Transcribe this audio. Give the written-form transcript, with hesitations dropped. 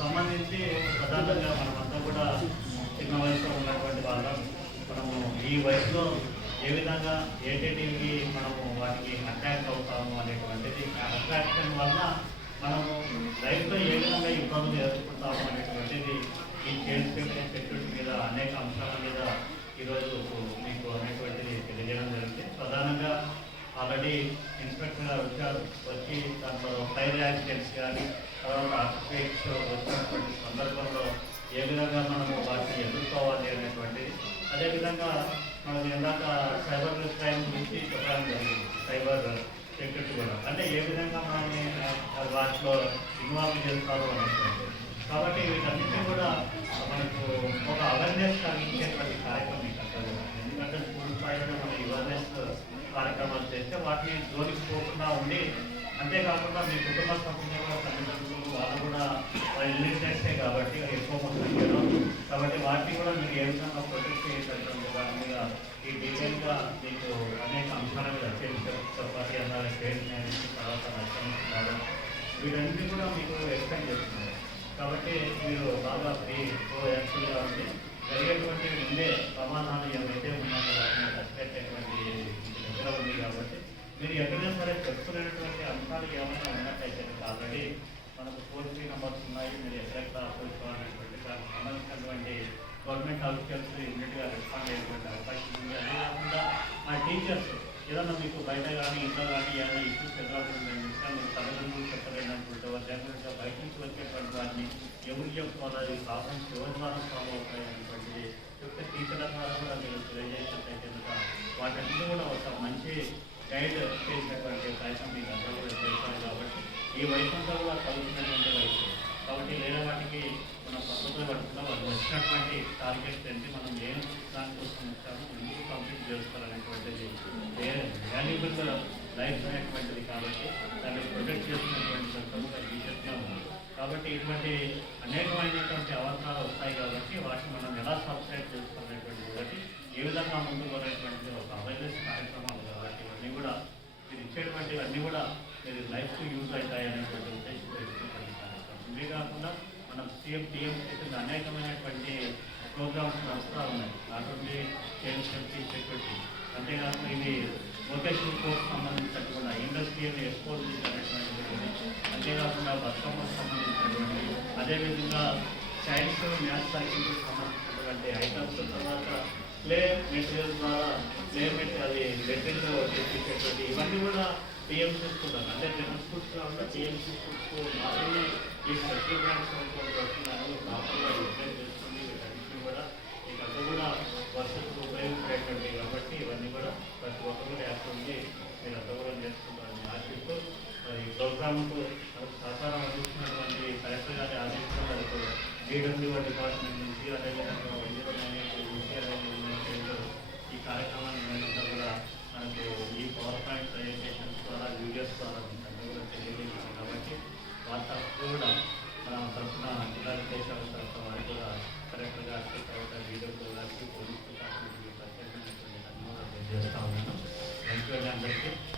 సంబంధించి ప్రధానంగా మనమంతా కూడా చిన్న వయసులో ఉన్నటువంటి వాళ్ళం. మనము ఈ వయసులో ఏ విధంగా ఏటేటివి మనము వాటికి అట్రాక్ట్ అవుతాము అనేటువంటిది, అట్రాక్షన్ వల్ల మనము లైఫ్లో ఏ విధంగా ఇబ్బందులు ఎదుర్కొంటాము అనేటువంటిది ఈ చైల్డ్ సేఫ్టీ సెక్యూరిటీ మీద అనేక అంశాల మీద ఈరోజు మీకు అనేటువంటిది తెలియజేయడం జరిగింది. ప్రధానంగా ఆల్రెడీ ఇన్స్పెక్టర్ గారు వచ్చి దాంట్లో ఫైర్ యాక్సిడెంట్స్ కానీ తర్వాత అర్త్క్వేక్స్ వచ్చినటువంటి సందర్భంలో ఏ విధంగా మనము వాటిని ఎదుర్కోవాలి అనేటువంటిది, అదేవిధంగా మనకి ఇందాక సైబర్ క్రైమ్ గురించి చెప్పడం జరిగింది. సైబర్ సెక్యూరిటీ కూడా అంటే ఏ విధంగా మనల్ని వాటిలో ఇన్వాల్వ్ చేస్తారు అనేటువంటి. కాబట్టి వీటన్నిటినీ కూడా మనకు ఒక అవేర్నెస్ కలిగించేటువంటి కార్యక్రమం ఇక్కడ. ఎందుకంటే స్కూల్ స్థాయిలో మనం అవేర్నెస్ కార్యక్రమాలు చేస్తే వాటిని జోలికి పోకుండా ఉండి, అంతేకాకుండా మీ కుటుంబ సభ్యులు తల్లిదండ్రులు వాళ్ళు కూడా రిలేటెడ్సే కాబట్టి ఎక్కువ సంఖ్యలో, కాబట్టి వాటిని కూడా మీరు ఏ విధంగా ప్రొటెక్ట్ చేసేటటువంటి దాని మీద ఈ డీటెయిల్గా మీకు అనేక అంశాల మీద చెప్పాలి అన్నారు. స్టేట్ తర్వాత నష్టం వీటన్నిటి కూడా మీకు ఎక్స్ప్లెయిన్ చేస్తున్నారు. కాబట్టి మీరు బాగా యాక్చువల్గా ఉంది జరిగేటువంటి ముందే ప్రమాదాలు ఏవైతే ఉన్నాయో వాటిని కట్టేటటువంటి దగ్గర ఉంది. కాబట్టి మీరు ఎక్కడైనా సరే చెప్తున్నటువంటి అంశాలు ఏమైనా ఉన్నట్టయితే ఆల్రెడీ మనకు టోల్ ఫ్రీ నెంబర్స్ ఉన్నాయి, మీరు ఎక్కడెక్కడ అప్రోచ్ కావాలనేటువంటి దానికి సంబంధించినటువంటి గవర్నమెంట్ ఆఫీషియల్స్ ఇమ్మీడియట్గా రెస్పాండ్ అయ్యేటువంటి అవకాశం ఉంది. అదే కాకుండా మా టీచర్స్ ఏదన్నా మీకు బయట కానీ ఇంట్లో కానీ ఏదైనా ఇష్యూస్ ఎదురవుతుందని మీరు తల్లిదండ్రులు చెప్పలేనటువంటి డెఫినెట్గా బయట నుంచి వచ్చేటువంటి వాటిని ఎవరు చెప్పుకోవాలి, ప్రాబ్లమ్స్ ఎవరి ద్వారా సాల్వ్ అవుతాయి అనేటువంటిది చెప్తే టీచర్ల ద్వారా కూడా మీరు తెలియజేసినట్టయితే వాటన్నిటి కూడా ఒక మంచి గైడ్ చేసినటువంటి ప్రయత్నం మీకు అందరూ కూడా చేస్తారు. కాబట్టి ఈ వయసు అంతా కూడా చదువుతున్నటువంటి వయసు కాబట్టి వేరే వాటికి మనం పద్ధతులు పడుతున్నాం. వాళ్ళు వచ్చినటువంటి టార్గెట్స్ ఏంటి, మనం ఏం దానికోసం వచ్చాము, ఎందుకు కంప్లీట్ చేసుకోవాలనేటువంటిది వాల్యుబుల్ లైఫ్ అనేటువంటిది. కాబట్టి దాన్ని ప్రొటెక్ట్ చేస్తున్నటువంటి టీచర్స్గా ఉంది. కాబట్టి ఇటువంటి అనేకమైనటువంటి అవసరాలు వస్తాయి. కాబట్టి వాటిని మనం ఎలా సబ్స్క్రైబ్ చేసుకోవాలనేటువంటిది, కాబట్టి ఏ విధంగా ముందుకు పోయినటువంటి ఒక అవేర్నెస్ కార్యక్రమాలు. కాబట్టి ఇవన్నీ కూడా మీరు ఇచ్చేటువంటి అన్నీ కూడా మీరు లైఫ్కి యూజ్ అవుతాయి అనేటువంటి ఉద్దేశంతో ఇచ్చేటువంటి కార్యక్రమం. ఇవే కాకుండా మనం టీఎం చేసిన అనేకమైనటువంటి ప్రోగ్రామ్స్ నడుస్తూ ఉన్నాయి. అటువంటి చైల్డ్ సేఫ్టీ సెక్యూరిటీ, అంతేకాకుండా ఇవి వొకేషనల్ కోర్స్ సంబంధించినటువంటి ఇండస్ట్రియల్ ఎక్స్పోర్ట్స్ అనేటువంటిది, అంతేకాకుండా బతుకమ్మకు సంబంధించినటువంటి, అదేవిధంగా సైన్స్ మ్యాథ్స్ సైకిల్కి సంబంధించినటువంటి ఐటమ్స్, తర్వాత ప్లే మెటీరియల్ ద్వారా అది మెటీరియల్ తెప్పించేటువంటి ఇవన్నీ కూడా టీఎంసీ స్కూల్ అంటే జనరల్ స్కూల్స్లో ఉన్న టీఎంసీ స్కూల్స్ మాత్రమే ఈ స్పెషల్ బ్రాండ్స్ వస్తున్నాను ప్రాపర్గా యూటిలైజ్ చేస్తుంది. వీటన్నింటినీ కూడా మీకంతా కూడా వర్షకు ఉపయోగపడేటువంటి కాబట్టి ఇవన్నీ కూడా ప్రతి ఒక్కరు యాప్ ఉంది, మీరు అంతా కూడా నేర్చుకుంటారని ఆశిస్తూ ఈ ప్రోగ్రామ్కు సహకారం అందిస్తున్నటువంటి కలెక్టర్ గారి ఆదేశంలో DWO డిపార్ట్మెంట్ నుంచి, అదేవిధంగా